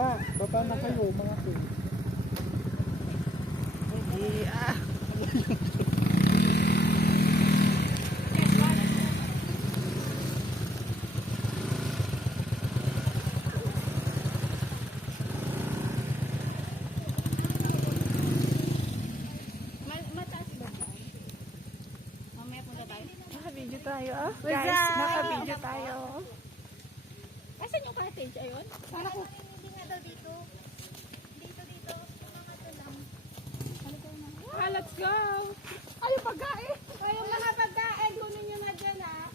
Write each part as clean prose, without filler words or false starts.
Baba na kayo mga to. Yeah. Naka-video tayo ah. Guys, naka-video tayo. Asan yung cottage? Ayun? Para ko. Hindi nga daw dito. Dito. Mga to lang. Let's go! Ay, yung pagkain! Ay, yung mga pagkain, kunin nyo na dyan ah.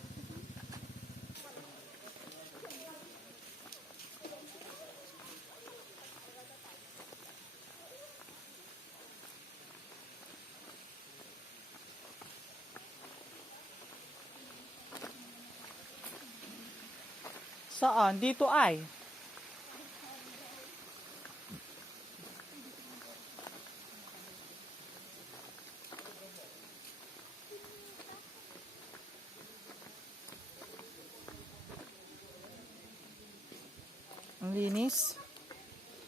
Saan? Dito ay. Ang linis.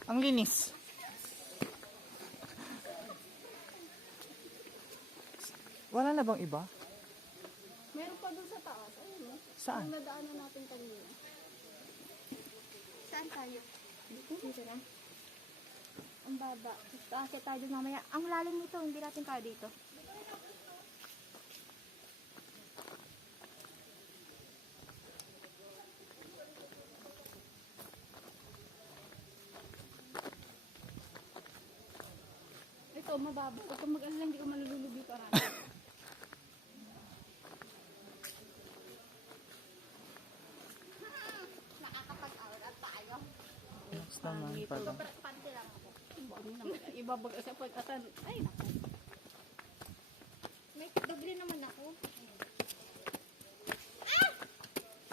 Ang linis. Wala na bang iba? Meron pa doon sa taas. Ayun oh. Saan? Ang nadaanan natin kanina. Saan tayo? Dito na. Ang baba. Akit tayo doon mamaya. Ang lalim nito, hindi natin kaya dito. Ito, mababa. Huwag kang mag-alala, hindi ko malululubi pa rin. Nakakapag-aura tayo. Next naman pala. Pante lang ako. Ibabag sa pag-atan. Ay, naku. May doble naman ako. Ah!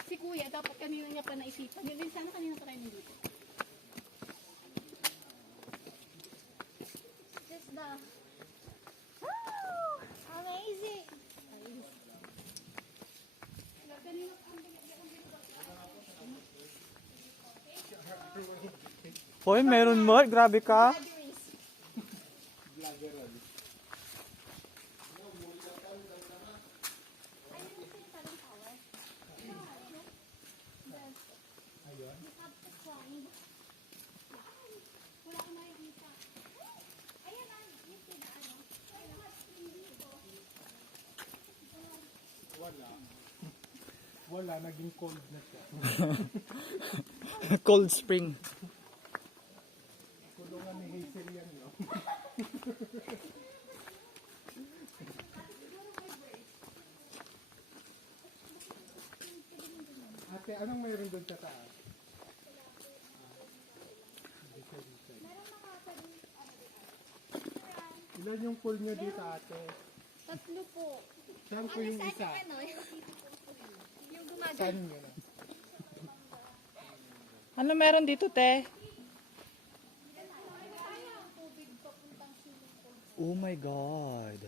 Si kuya, dapat kanina niya pa naisipan. Yun din sana kanina pa tayo nandito. Just the... Woo! Amazing! Hoy, meron mo? Grabe ka. Wala, naging cold na siya. Cold spring. Kulungan ni Hazel yan, no? Ate, anong mayroon doon sa taas? Ilan yung pool nyo dito, ate? Tatlo po. Saan po yung isa? Yung gumagano. Saan nyo na? Ano meron dito, te? Oh my God.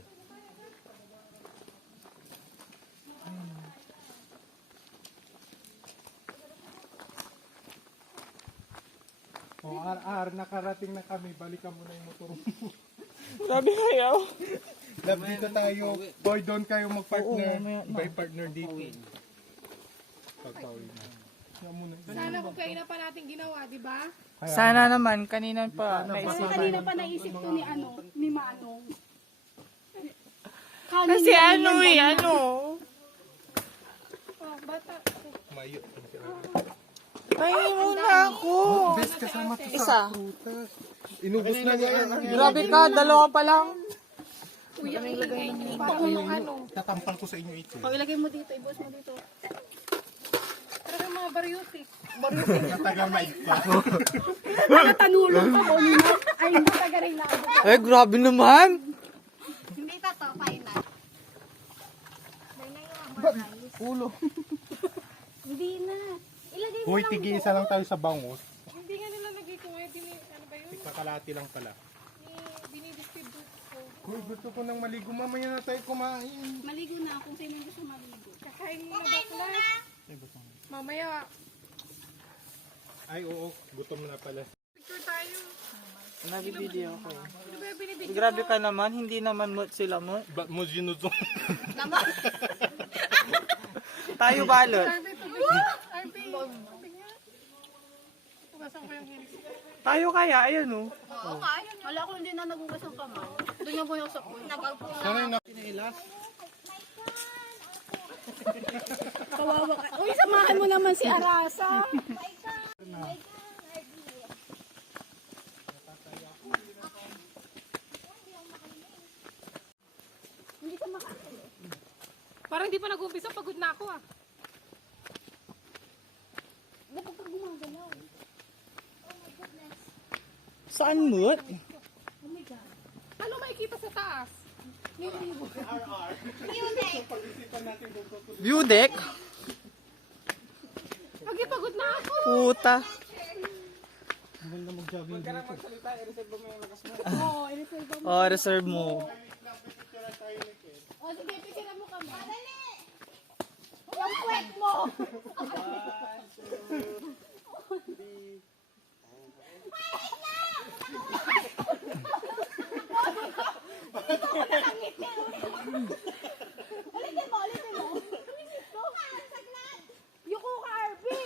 O, nakarating na kami. Balikan mo na yung motor mo. Grabe kayo. Love, dito tayo. Boy, doon kayo mag-partner. Oo, mamaya na. By partner dito. Pagpawin na. Yan muna. Sana kung kayo na pa natin ginawa, di ba? Kaya, Sana naman, kanina pa. Kasi kanina pa naisip ko ni Manong. Kasi ano eh, ano? Oh, bata. mayo. Pahingi muna ako. Bes, kasama to Isa. sa prutas. Inubos na niya yan. Grabe ka, dalawa pa lang. Kuya, ilagay niyo. Pangulong ano. Tatampal ko sa inyo ito. Pag ilagay mo dito, ibos mo dito. Talagang mga baryutik. Tagal mic pa. Nakatanulong ka, Bonino. Ay, hindi taga rin lang. Eh, grabe naman. Hindi pa to, final. Ulo. Hindi na. Ilagay mo Hoy, lang tigi doon. isa lang tayo sa bangus. Hindi nga nila nagkikong eh. Ano ba yun? Kakalati lang pala. Dinidistribute ko. Hoy, gusto ko nang maligo. Mamaya na tayo kumain. Maligo na kung sino gusto maligo. Kakain mo na bakla. Mamaya. Ay, oo. Gutom na pala. Picture Nag-video ako. Grabe ka naman, hindi naman mo sila mo. mo ginuzong. Tayo balot. Pugasan ko yung hilis. Tayo kaya, ayun oh. Oo, kaya. Wala ko hindi na nagugas ang kamay. Doon yung buhay sa pool. Sana yung nakinailas. Kawawa ka. Uy, samahan mo naman si Arasa. Hindi ka makakali. Parang hindi pa nag-umpisa, pagod na ako ah. Dapat ka gumagalaw. Oh my goodness. Saan mo? Oh my God. Ano makikita sa taas? View deck? Pagod na ako. Puta. Oh, reserve mo. O, sige, picture mo kami. Dali! Yung kwet mo! Ulitin mo, ulitin mo. Saglit! Yuko ka, Arby!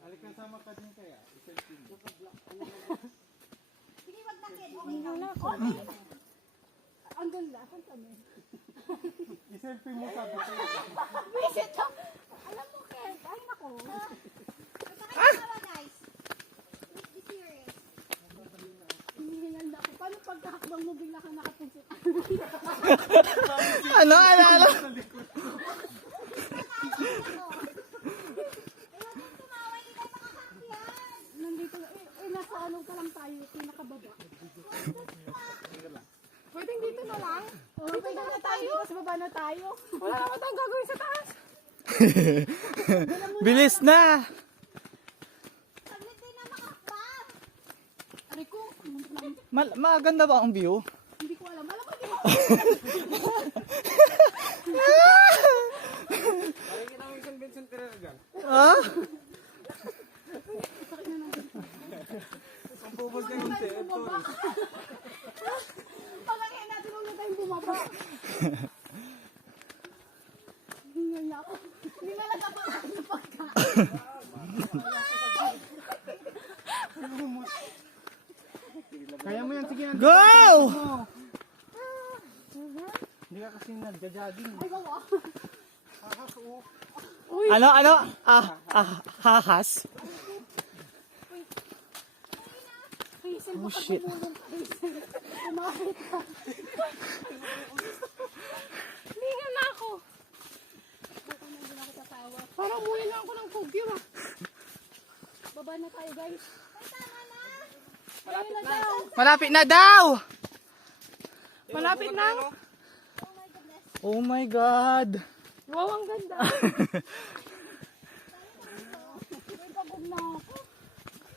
Alik na sama ka din kaya. Sige, wag nakit. Okay na ako. Ang ganda. Saan kami? I-selfie mo sabi ko. Visit to. Alam mo, Ken. Ay, nako. Pakitawa, guys. Be serious. Hinihingal na ako. Paano pagkakabang mo bigla ka nakapunsit? Ano? Ano? Nandito, nasa ano ka lang tayo, pinakababa. Pwedeng dito na lang. Dito na tayo. Mas baba na tayo. Wala naman tayong gagawin sa taas. Bilis na! Saglit din na makakbang. Aray ko, Maganda ba ang view? hindi ko alam. Alam ko, di ba? Ah? Palagay natin ulit tayong bumaba. Hingal na ako. Hindi na lang ako sa pagkain. Kaya mo yan, sige na. Go! Hindi ka kasi nagja-jogging. Ay, bawa. Ano? Hahas? Hazel, Oh, baka shit. gumulong ka, Hazel. Kumakit ka. Hingal na ako. Baka na hindi na ako tatawa. Parang umuwi lang ako ng Kogyo ah. Baba na tayo, guys. Ay, tama na. Malapit na daw! Malapit lang. Oh my God! Wow, ang ganda. Ay, pagod na ako.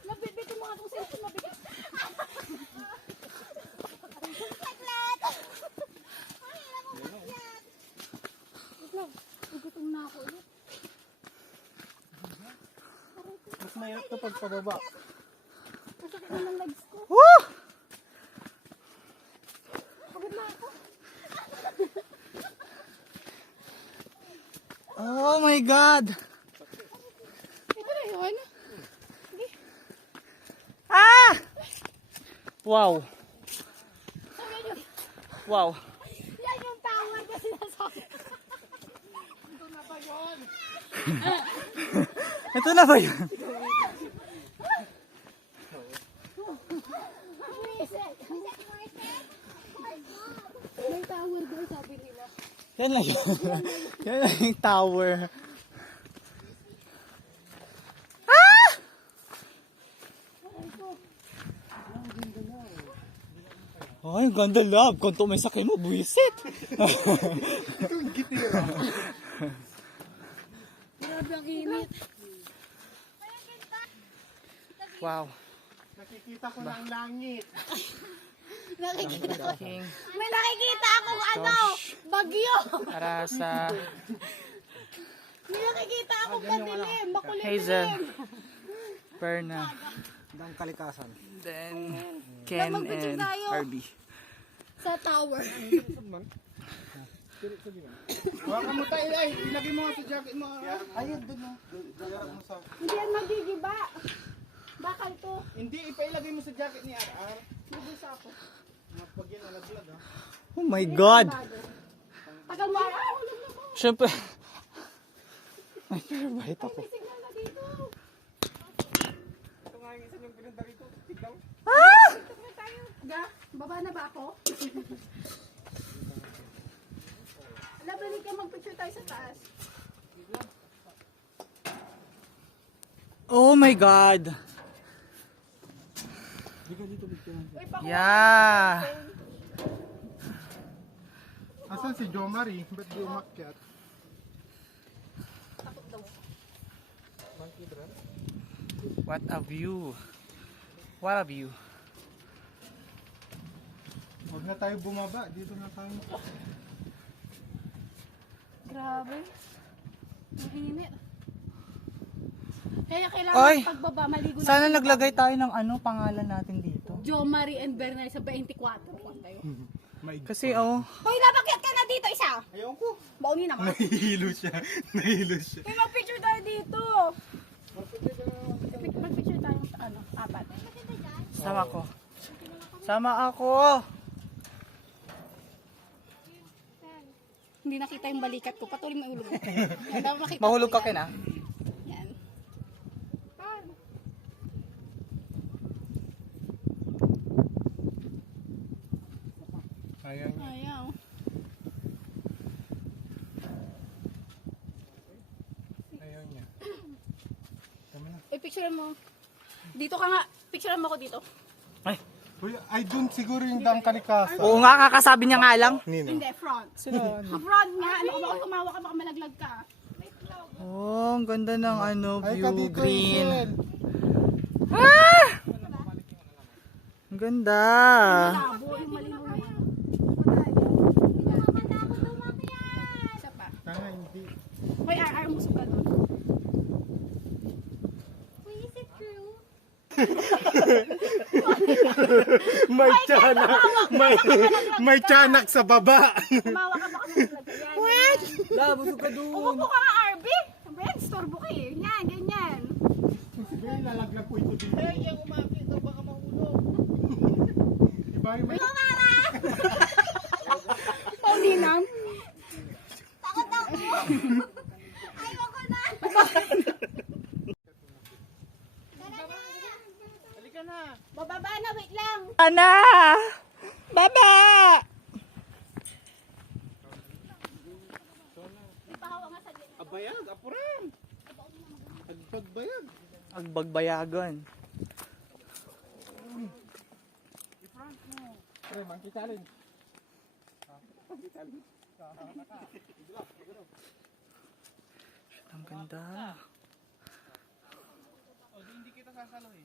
Nabibitin mo nga itong cellphone, mabigat. Saglit! Ay, alam mo mabigat. Wait lang. Gutom na ako ulit. Mas mahirap to pag pababa. Masakit na ng legs ko. Woo! Pagod na ako. Oh my God! Ito na yun. Ah! Wow! Wow! Yan yung tower na sinasabi. Ito na ba yun? May tower daw, sabi nila. Yan lang yun. Yan lang yung tower. Ah! Ay, ang ganda love. Kung may sakay mo, buwisit. Grabe ang init. Wow. Nakikita ko na ang langit. Nakikita ko. King May nakikita akong ano, bagyo. Arasa May nakikita akong madilim, makulit Hazel. dilim. Prepare na. Dang kalikasan. Then, Ken Magpicture and tayo. Harvey. Sa tower. Hawakan mo tayo ay. Ilagay mo nga sa jacket mo. Ayun doon no. Hindi yan magigiba. Bakal to. Hindi, ipailagay mo sa jacket ni RR. Mabusa ako. Pag yan nalaglag ha. Oh my God! Tagal mo. Hulog na mo. Siyempre. May favorite ako. May signal na dito. Ito nga yung isa yung pinanda rito. Tignan. Dito na tayo. Ga, baba na ba ako? Ala, balik ka mag-picture tayo sa taas. Oh my God! Uy, pakuha. Yeah! Asan si Jo Marie? Ba't di umakyat? What a view! What a view! Huwag na tayo bumaba. Dito na tayo. Grabe. Ang init. Kaya kailangan Oy! pagbaba, maligo na. Sana naglagay tayo ng pangalan natin dito. Jo Marie and Bernal sa 24. Kuwan tayo. Kasi Hoy, nabakyat ka na dito isa. Ayaw ko. Baunin naman. Nahihilo siya. Nahihilo siya. May mag-picture tayo dito. Mag-picture tayo sa apat. sama ko. Sama ako! Hindi nakita yung balikat ko. Patuloy mo ulog. Yan, dapat makita Mahulog ko ka, yan. Ken, ah. Yan. Pan. Ayaw niya. Ayaw. Ayaw niya. Tama na. Picture mo. Dito ka nga. Picture mo ako dito. Ay! Uy, ay doon siguro yung dang kalikasan. Oo nga, kakasabi niya nga lang. Nino. Hindi, front. Sino? Front nga. Ano ka baka tumawa ka baka malaglag ka. Oh, ang ganda ng Ay view, ka dito, green. Isel. Ah! Ang ganda. Labo yung malinaw na yan. Isa pa. Tanga, hindi. Hoy, RR mo suka doon. May tiyanak. May tiyanak sa baba. Tumawa ka baka malaglag ka. Yan. What? Busog ka doon. Umupo ka nga, RB. Ben, storbo ka eh. Yan, ganyan. Sige, lalaglag ko ito dito. Ay, yung umakit na baka mahulog. Diba yung may... Paulinam. Takot ako. Ayaw ko na. Halika na. Bababa na, wait lang. Ana! Baba! Ipahawa nga sa gitna. Abayag, apuran. Agpagbayag. Agbagbayagan. Pre, mangkitalin. Ang ganda. Hindi kita sasaloy.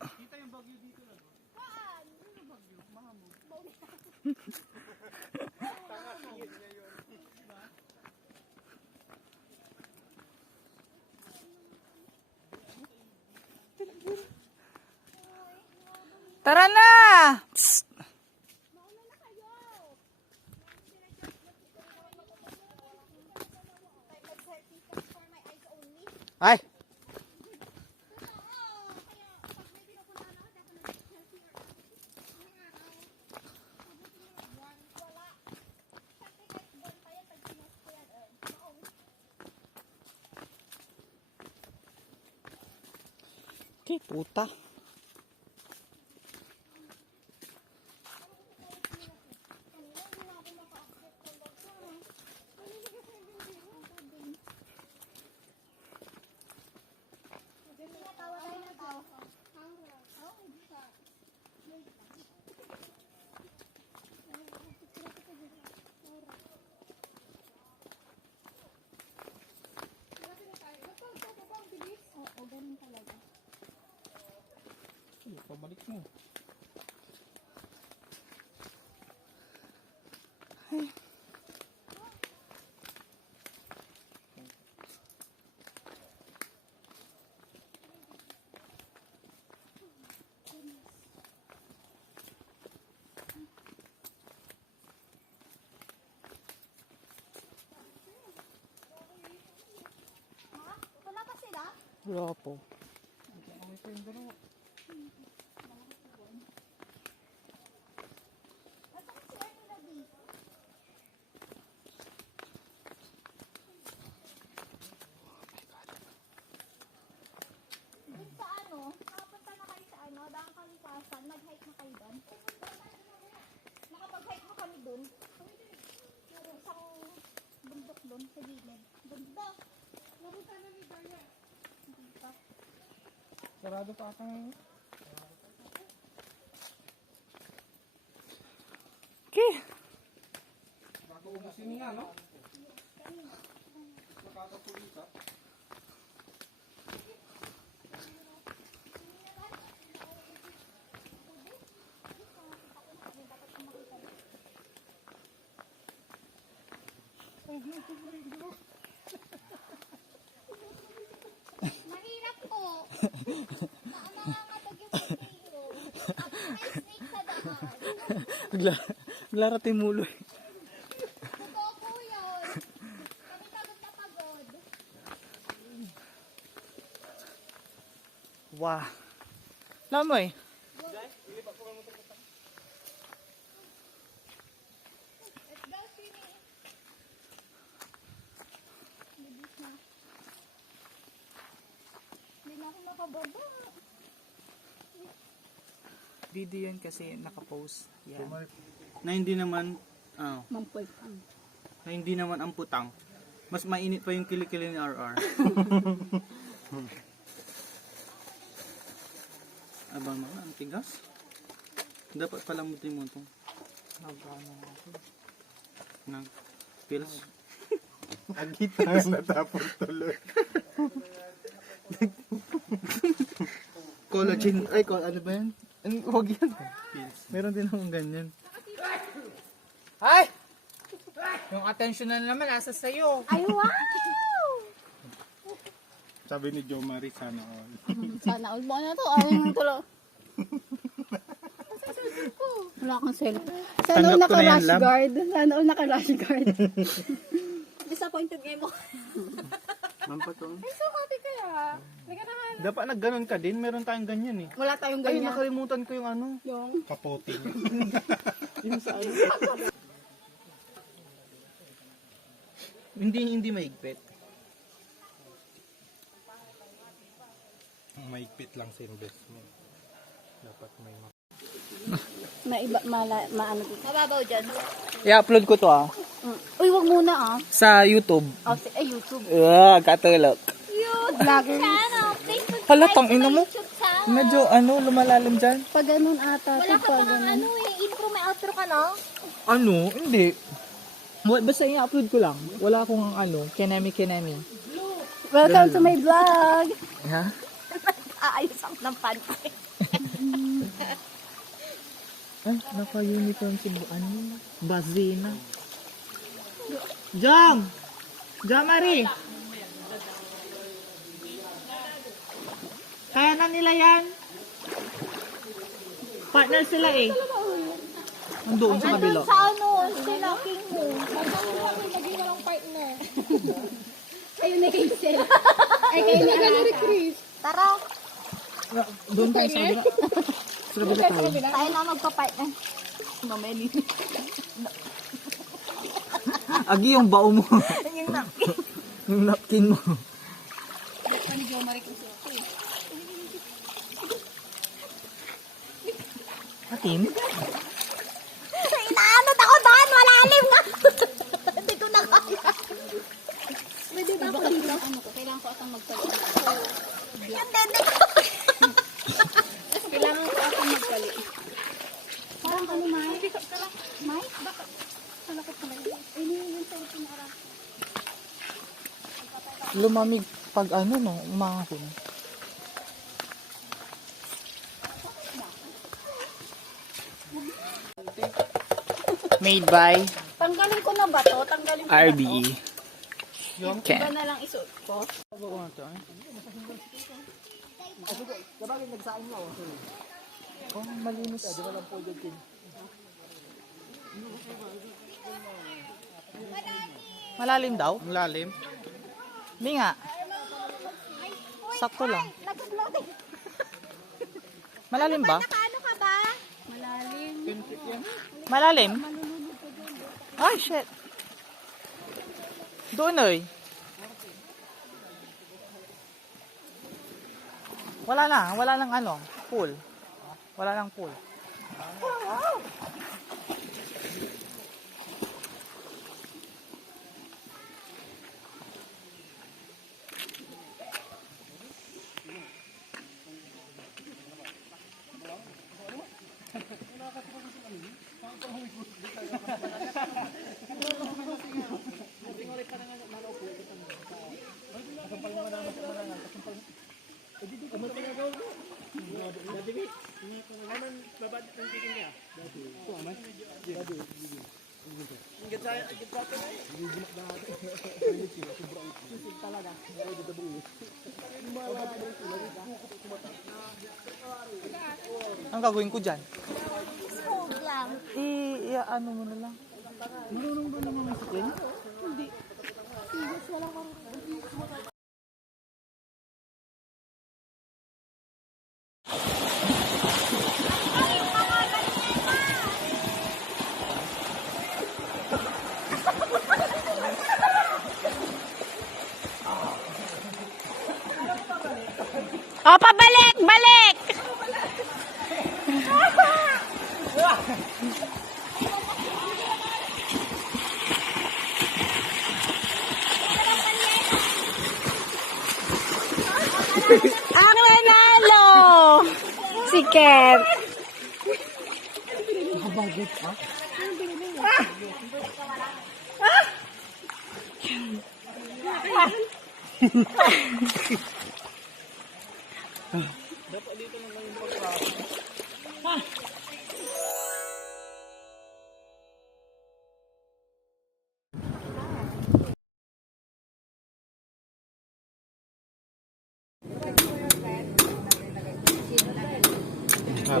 Kita yung bagyo dito lang. Tara na! Psst! Ay! Puta. Oo, ganun talaga. Pabalik mo. Wala po. Dun sa nakapunta na kayo sa Daang Kalikasan, nag-hike na kayo doon. Nakapag-hike na kami doon. Meron isang bundok doon sa gilid. Bundok! Napunta na ni Daya. Hindi pa. Sarado pa ata ngayon. Okay. Bago ubusin niya, no? Nakakapulita. Mahirap po. Nangangatag yung pagkayo. At may snake sa daan. Naglarating mulo eh. Totoo po yun. Kami pagod na pagod. Wah. Lamoy. Let's go swimming. Bilis na. Hindi na ako makababa. Video yan kasi nakapost. Yan. Na hindi naman Mampoy. na hindi naman ang putang. Mas mainit pa yung kilikili ni RR. Abang mga ang tigas. Dapat palamutin mo itong nag pills. Agitas natapon tuloy. Collagen. Ay, ano ba yan? Huwag yan. Meron din akong ganyan. Ay! Yung attention na naman nasa sayo. Ay, wow! Sabi ni Jo Marie, sana all. Sana all mo na to. Ayaw nang tulo. Wala kang cellphone. Sana all Tanggap ko na yan, naka-rush love. guard. Sana all naka-rush guard. Disappointed ngayon mo. Mampatong. Ay, so happy kaya. May ganahan. Dapat nagganon ka din. Meron tayong ganyan eh. Wala tayong Ay, ganyan. nakalimutan ko yung ano. Yung Kapote niya. Yung sa ano. Hindi maigpit. Ang maigpit lang sa investment. Dapat may maiba, maano dito. Mababaw dyan. I-upload ko to Uy, wag muna sa YouTube. YouTube. Katulog. Vlogger. Channel. Please subscribe Halatang to ina my mo. YouTube channel. Medyo lumalalim dyan. Pag ganun ata. Wala ka pa ng intro, may outro ka na? Ano? Hindi. Basta i-upload ko lang. Wala akong kinemi. Welcome to my vlog. Ha? Aayos ang ng pantay. Ay, naka-uniform si Bazina. Jam! Jamari! Kaya na nila yan. Partner sila eh. Andoon sa kabila. Sa sila, king mo. Lagi na lang partner. Kayo na Hazel. Ay, kayo na ni Chris. Tara, Doon tayo sa kabila. Sa kabila tayo. tayo na magpa-partner. Mamaya nito. Agi yung bao mo. Yung napkin. Yung napkin mo. Atin? Inaanot ako doon, malalim nga. Hindi ko na kaya. Pwede ba ako dito? Kailangan ko atang magpalit. Yung dede ko. Kailangan ko atang magpalit. Parang kami, Mai. Mai? Salakot ko lang. Yung cellphone na arap. Lumamig pag umahon. Made by Tanggalin ko na ba to? Tanggalin ko na to. RBE. Iba na lang isuot ko. Oh, malinis. Malalim daw? Ang lalim. Hindi nga. sakto lang. Nag-floating. Malalim ba? Nakaano ka ba? Malalim? Ay, shit. Doon eh. Wala nang ano, pool. Wala nang pool. Ang gagawin ko dyan? Hold lang. Ano mo na lang. Marunong ba naman may sakin? Hindi. Wala ka rin. O, pabalik! Balik! Ang nanalo! Si Ket.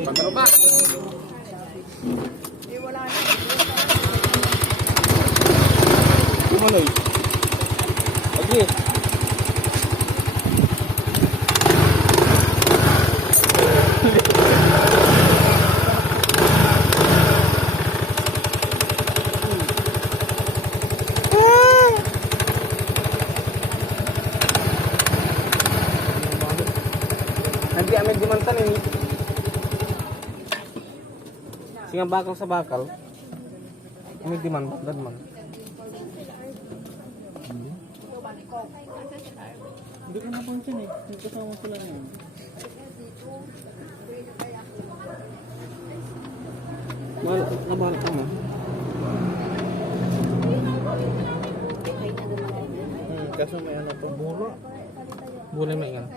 Pagkano ba? Kumanoy. Lagi. Nanti amin di mantan ini. Singa bakal sa bakal. Amin di mantan man. Hindi ko napansin eh. Kasama sila niyan. Nabal ka mo. Kaso may ano to? Bula. Bula may ano.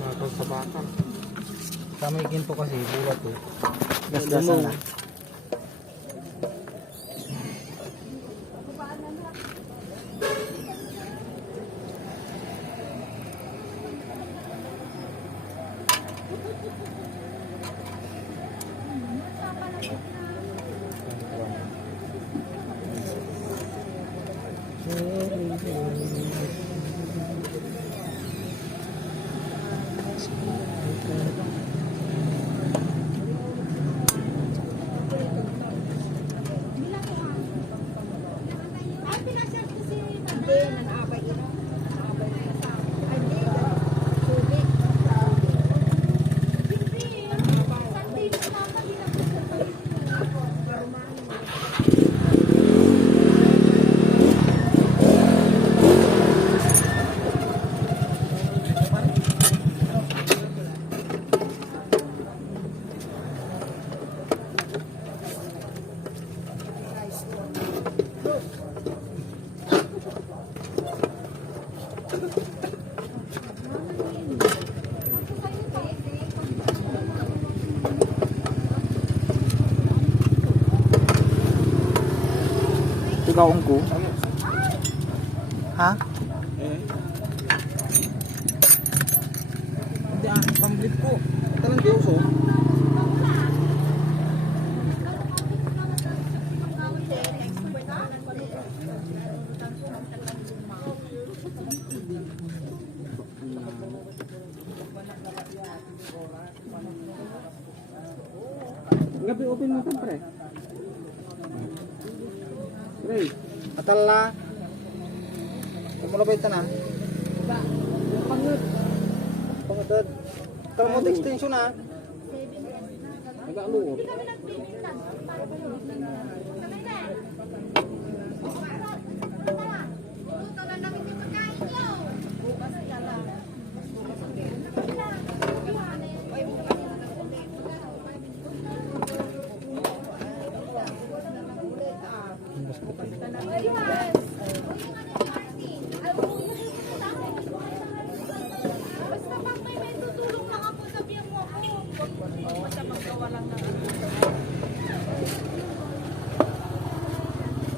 Nakakal sa bakal. Tama ikin po kasi bulat to. Gas-gasan na. Ikaw ko. Ha? Hindi pamblit ko. Talang diuso. Gabi open mo pre. Pre. Atal na. Kumulo ba ito na? Pangod. Pangod. Kalau mo extension na. Nag-aluot. Basta pag may tutulong lang ako, sabihan mo ako. Basta magawa lang na.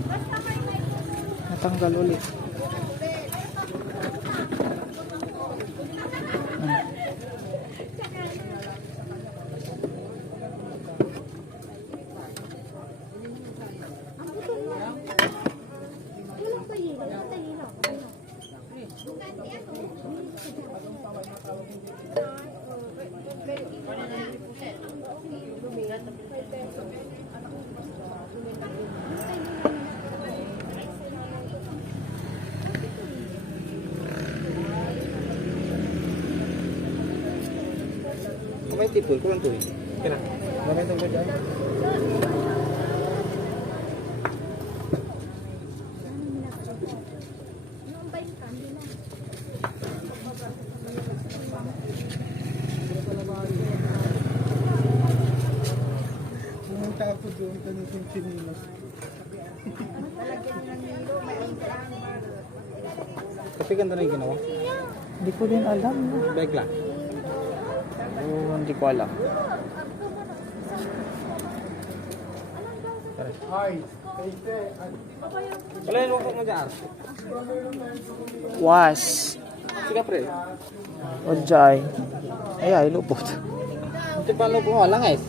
Basta may tutulong. Natanggal ulit. Ilang ba yun? Ilang ba yun? May tipul, kurang tuh. Kena. Gamay ito ba dyan? Pumunta ako doon kanina yung chinilas. Tapi ganda na yung ginawa. Hindi ko din alam. Bag lang. Oo, hindi ko alam. Wala yung lukok mo dyan. Was. Sige pre. Ojay. Ay, lupot. Ito pa lukok mo lang guys.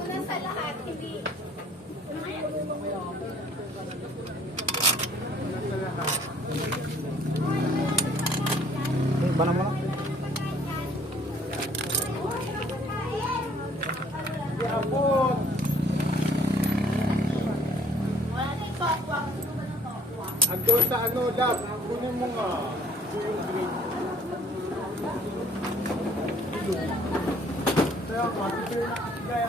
Una sa lahat, hindi. Bana mo na. Agdo sa ano, Dab, kunin mo nga. Yung green. Kaya,